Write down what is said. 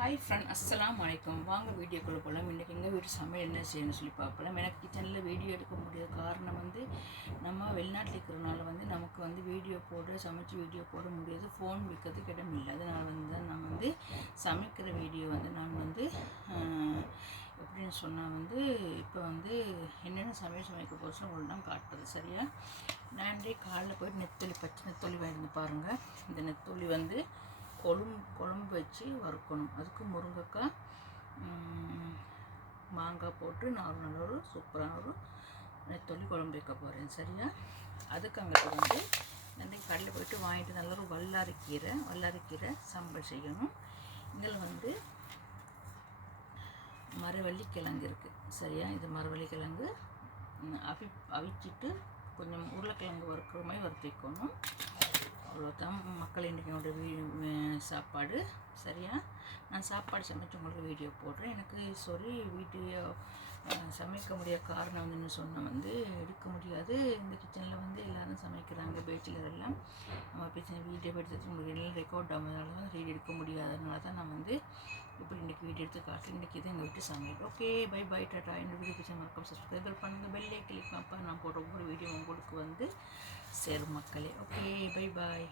Hi friend, அஸ்ஸலாமு அலைக்கும். வாங்க வீடியோக்குள்ளே போகலாம். இன்றைக்கி எங்கள் வீட்டு சமையல் என்ன செய்யணும்னு சொல்லி பார்க்கலாம். எனக்கு கிச்சனில் வீடியோ எடுக்க முடியாத காரணம் நம்ம வெளிநாட்டில் இருக்கிறனால நமக்கு வீடியோ போட சமைச்சு வீடியோ போட முடியாது. ஃபோன் விற்கிறதுக்கு இடம் இல்லை. அதனால் நான் சமைக்கிற வீடியோ நான் எப்படின்னு சொன்னால் இப்போ என்னென்ன சமைக்க போச்சு உங்களுக்கு தான் காட்டுறது. சரியா? நான் காலைல போய்ட்டு பச்சை நெத்தொலி வாங்கிட்டு பாருங்கள். இந்த நெத்தொலி குழம்பு வச்சு வறுக்கணும். அதுக்கு முருங்கைக்காய், மாங்காய் போட்டு நான் நல்ல ஒரு சூப்பரான ஒரு நெத்தொலி குழம்பு வைக்க போகிறேன். சரியா? அதுக்கு அங்கிட்டு நான் கடையில் போய்ட்டு வாங்கிட்டு நல்ல ஒரு வல்லாரிக்கீரை சம்பல் செய்யணும். இதில் மரவள்ளி கிழங்கு இருக்குது. சரியா? இது மரவள்ளி கிழங்கு அவிச்சிட்டு கொஞ்சம் உருளைக்கிழங்கு வறுக்கிற மாதிரி வறுத்து வைக்கணும். அவ்வளோதான் மக்கள். இன்றைக்கி என்னோடய சாப்பாடு. சரியா? நான் சாப்பாடு சமைச்சு உங்களுக்கு வீடியோ போடுறேன். எனக்கு வீடியோ சமைக்க முடியாத காரணம் என்ன சொன்னால் எடுக்க முடியாது. இந்த கிச்சனில் எல்லோரும் சமைக்கிறாங்க, பேச்சுலர் எல்லாம். நம்ம வீடியோ எடுத்து உங்களுக்கு எல்லாம் ரெக்கார்ட் ஆகாதனால தான் வீடியோ எடுக்க முடியாதனால தான் நான் இப்படி இன்றைக்கி வீடியோ எடுத்து காட்டுறேன். இன்றைக்கி இது எங்கள் வீட்டு சமையல். Okay, bye bye, tata. இந்த வீடியோ கிச்சன் மறக்காம சப்ஸ்கிரைபர் பண்ணுங்கள், பெல்லை கிளிக் அப்போ நான் போடுற ஒவ்வொரு வீடியோ உங்களுக்கு சேரும் மக்களே. Okay, bye bye.